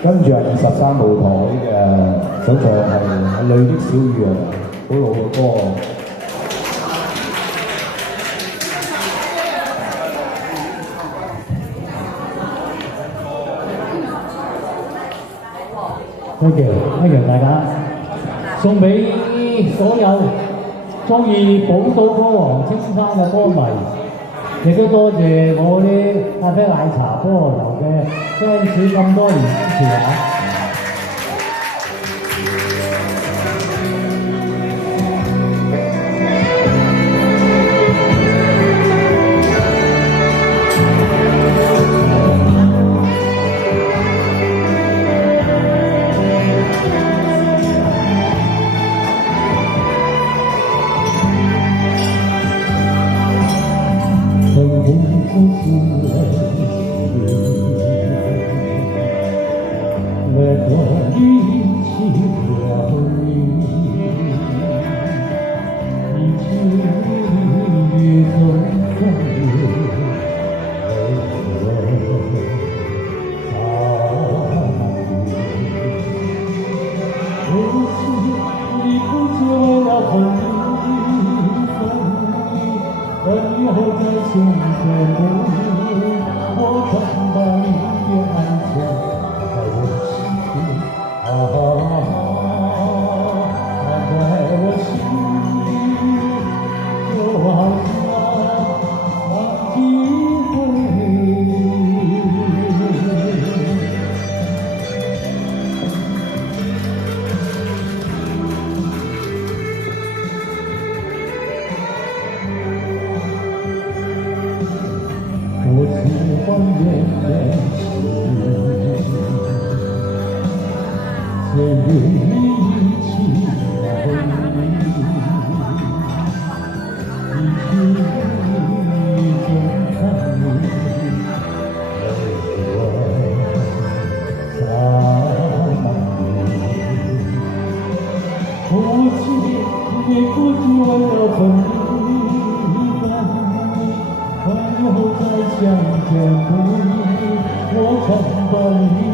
跟住係23號台嘅首唱係《淚的小雨》啊，好老嘅歌。Thank you 大家，送俾所有中意寶島歌王青山嘅歌迷，亦都多謝我啲咖啡奶茶菠蘿油嘅 fans 咁多年支持啊！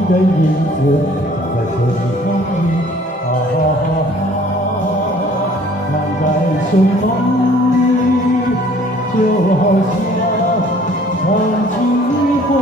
的影子在水里，站在水中里，就好像曾经一回。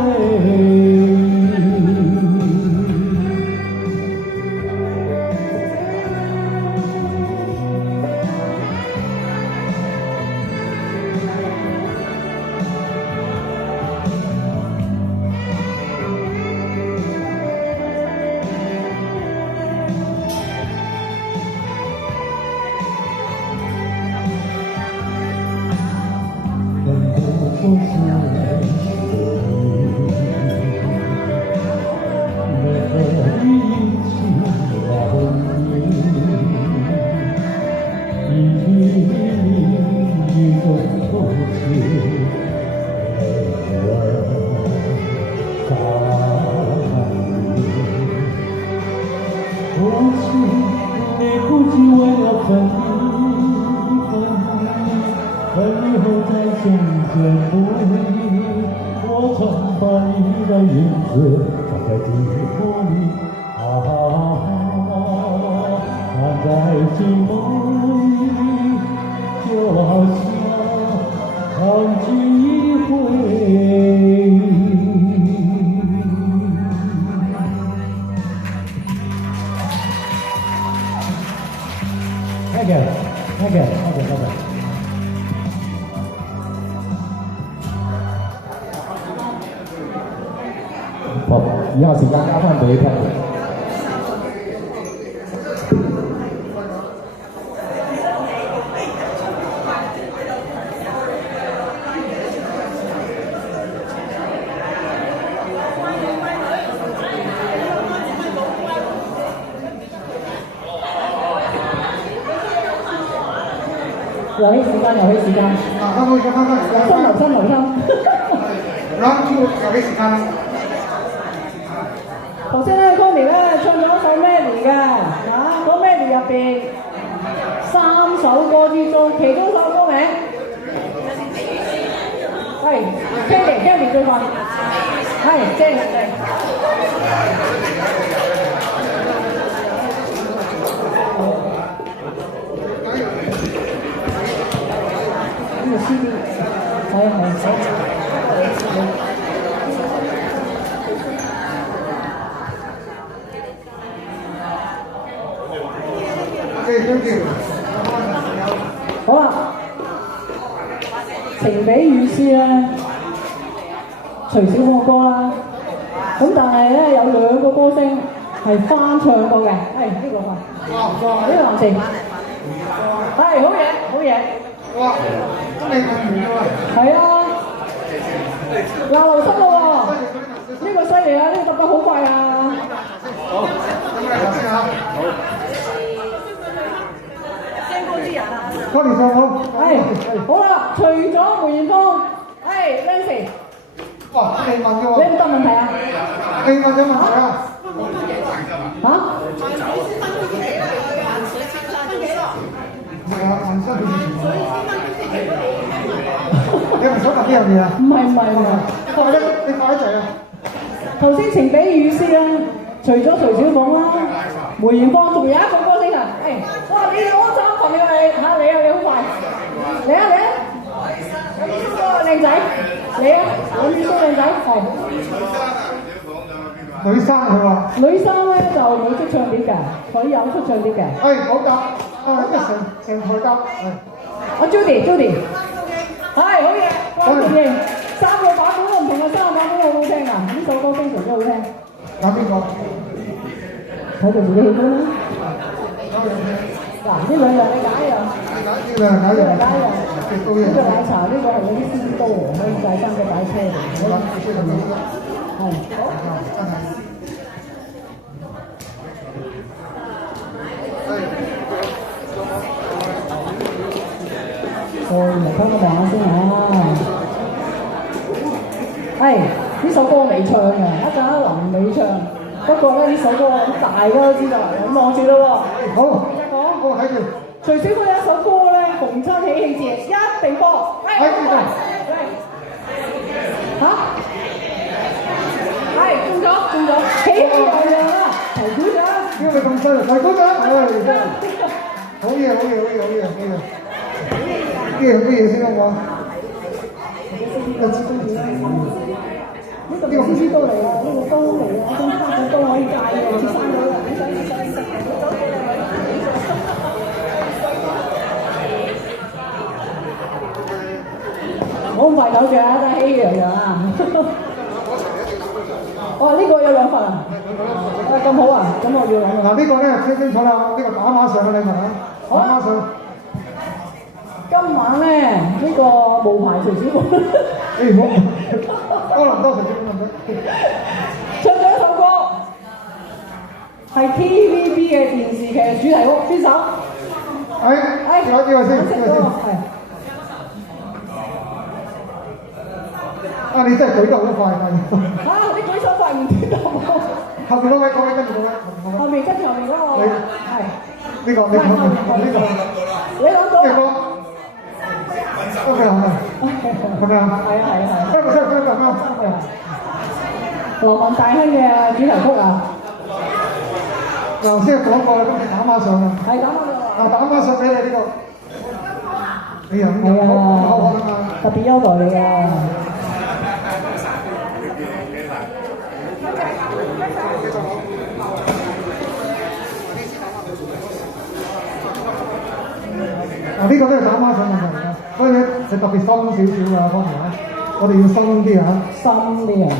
好，以下時間交翻俾 Patrick。遊戲時間，遊戲時間。啊，翻嚟，留心。Round 2遊戲時間啦。頭先咧 ，Tommy 咧唱咗首 Melody 嘅，嗰 Melody 入邊3首歌之中，其中首歌名係 Candy 最快，係正。呢個 CD 係。好啦，情比雨絲咧，徐小鳳歌啦，咁但係咧有2個歌星係翻唱過嘅，係呢個呢個男士，係好嘢。哇！真係咁遠喎。係啊，嗱留心咯喎，呢個犀利啊，呢個揼得好快啊！好，咁你頭先嚇。好。Tony 上好，好啦，除咗梅艷芳，Nancy， 哇，你問嘅喎，你唔答問題啊？你問咗問題啊？嚇？你唔想答呢樣嘢啊？唔係，你快一陣啊！頭先情比雨絲啦，除咗徐小鳳啦、梅艷芳，仲有一個歌星啊！哇！你攞3份你嚇你啊！你好快，嚟啊！有邊個靚仔？嚟啊！有邊個靚仔？係。女生佢話。女生咧就冇出唱片嘅，佢有出唱片嘅。好答，成台答。阿 Judy， 係好嘢，關鍵認3個版本都唔同啊，3個版本好好聽啊！呢首歌非常之好聽。揀邊個？睇到自己喜歡啦。嗱，呢兩樣你揀一樣。呢個奶茶，呢個係嗰啲鮮刀，可以帶3個擺車嚟。係。嚟睇個望下先嚇。呢首歌未唱嘅，一陣阿林未唱。不過咧呢首歌大家都知道，咁望住咯喎。好，繼續講。我睇住。徐小鳳有一首歌咧，逢親喜慶節一定播。中咗。喜慶佢咁犀利，齊鼓掌！唉，真係好嘢，好嘢，好嘢，好嘢，好嘢！啲嘢先好唔好？呢個唔知都嚟啦，呢個都嚟啦，我想花個都可以戒嘅，切生咗啦，我唔快手住啊，真係稀樣啊！哇，呢個有兩份啊！咁好啊，咁我要兩個。嗱呢個咧聽清楚啦，呢個打馬上嘅禮物啊，打馬上。今晚咧呢個無牌隨小本。誒好，多倫多隨小本唱咗一首歌，係 TVB 嘅電視劇主題曲，邊首？呢個先，係。啊！你真係舉得好快，係。你舉手快唔知道冇？後面嗰位，跟住嗰位，後面跟住後面嗰個。係。呢個，你諗到？你諗到？OK 好啊。係咪啊？係。真係。羅文大亨嘅主題曲啊！頭先講過啦，今次打馬上啊。係打馬上。打馬上俾你呢個。哎呀，好特別優待嚟㗎。呢個都係打孖上問題㗎，所以咧就特別深少少㗎方面啊，我哋要深啲啊，深啲啊！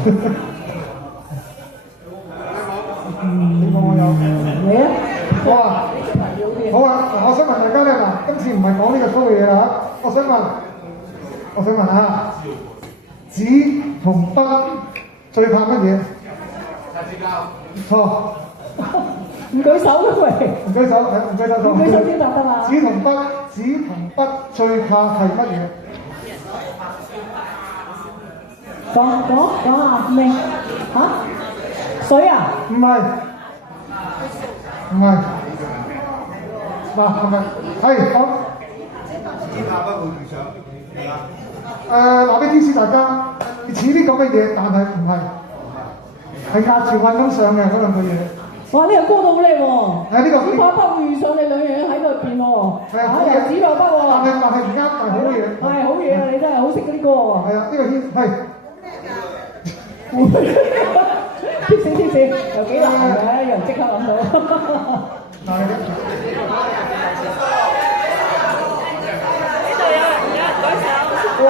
你講我有，你啊，好啊，好啊，我想問大家咧嗱，今次唔係講呢個粗嘅嘢啦，我想問啊，紙同筆最怕乜嘢？錯。唔舉手都喂，唔舉手，唔舉手錯。唔舉手先答得嘛？紙同筆最怕係乜嘢？講啊，明嚇？水啊？唔係，嗱係咪？係講。紙怕不會遇上。話俾天使大家，似啲咁嘅嘢，但係唔係，係壓住運咁上嘅嗰兩句嘢。哇！呢個歌都好靚喎，呢個紙怕不會遇上你兩樣嘢喺度邊喎，又紙又筆喎，但係唔啱，係好嘢。係好嘢啊！你真係好識嗰啲歌喎。係啊，呢個係。貼士，又幾難嘅，又即刻諗到。嗱，呢度有人舉手。哇！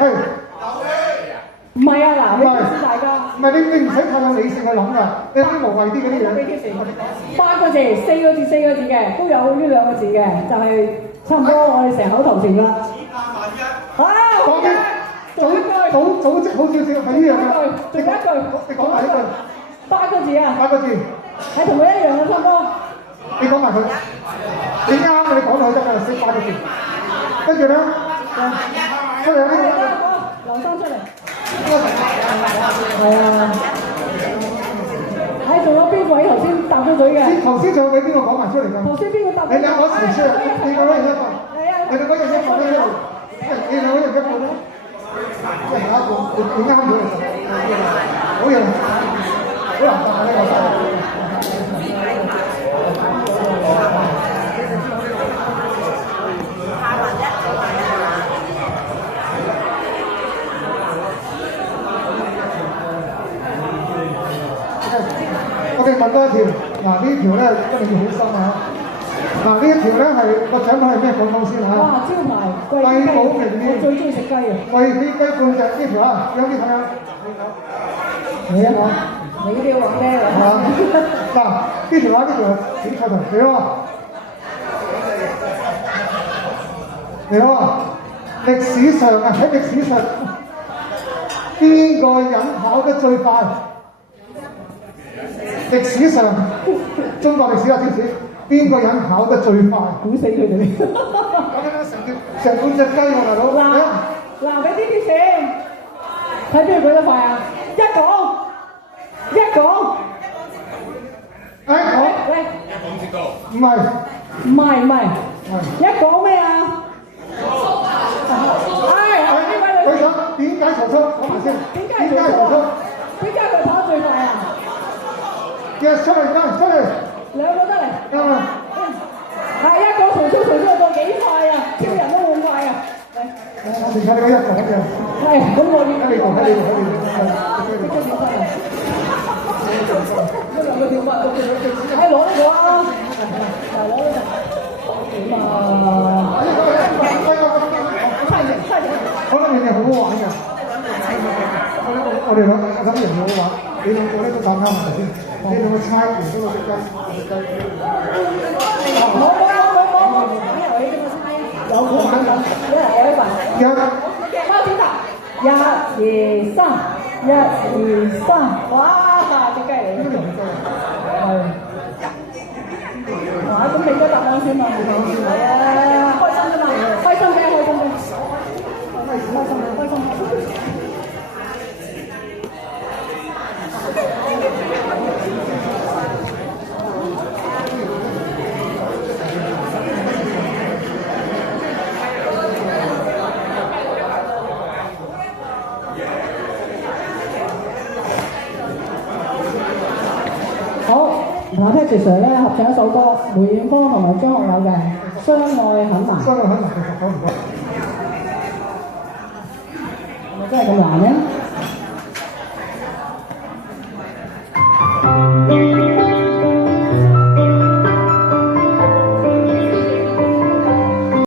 係。唔係啊，嗱，你提示大家。唔係你唔使太有理性去諗㗎，你啲無謂啲嗰啲嘢。8個字、4個字嘅，都有呢兩個字嘅，就係差唔多我哋成口頭禪啦。講啲組織好少少，係呢樣嘅。仲有一句，你講埋呢句。8個字啊。8個字。係同佢一樣嘅，差唔多。你講埋佢。你啱嘅，你講落去得㗎，識8個字。跟住咧，出嚟呢個。劉生出嚟。係啊。仲有邊位頭先答咗嘴嘅？頭先仲有俾邊個講埋出嚟㗎？頭先邊個答？你兩個一齊出嚟，你兩個人一份。你兩個人一份咧，你兩個人一份咧，即係下一個你啱咗嚟就好嘢，好難答呢個。我哋問多一條，嗱呢條咧一定要好深啊！嗱呢一條咧係個獎品係咩講先嚇？哇！招牌貴寶名店，我最中意食雞啊！貴妃雞半隻呢條啊，有啲睇下。你啊我，你呢啲要揾咩？嗱呢條啊呢條點錯題？你好，你好啊！歷史上啊喺歷史上，邊個人跑得最快？歷史上，中國歷史啊，知唔知？邊個人跑得最快？估死佢哋！成半隻雞喎，大佬！嗱，俾啲貼士，睇邊個舉得快啊？一講，喂，唔係，一講咩啊？呢位女士，點解曹操？講埋先。點解曹操？點解佢跑得最快啊？Yes，出嚟我剩曬你嗰一個嘅。係，咁我要喺你度，喺你度，喺你度。呢個點分啊？呢兩個點分？攞呢個啊！係攞呢個。點啊？可能你哋好好玩㗎。我哋兩個人好好玩，你兩個咧都打啱係咪先？你兩個猜完嗰個隻雞，冇，玩遊戲點樣猜啊？有好玩咁，一人有一份。包剪揼，1、2、3，1、2、3，哇！隻雞嚟嘅，係。哇！咁你都答啱先嘛？係啊，開心㗎嘛，開心嘅，開心嘅，開心嘅，開心嘅。好，同阿 Patrick Sir 咧合唱一首歌，梅艷芳同埋張學友嘅《相愛很難》。相愛很難，其實講唔過。係咪真係咁難咧？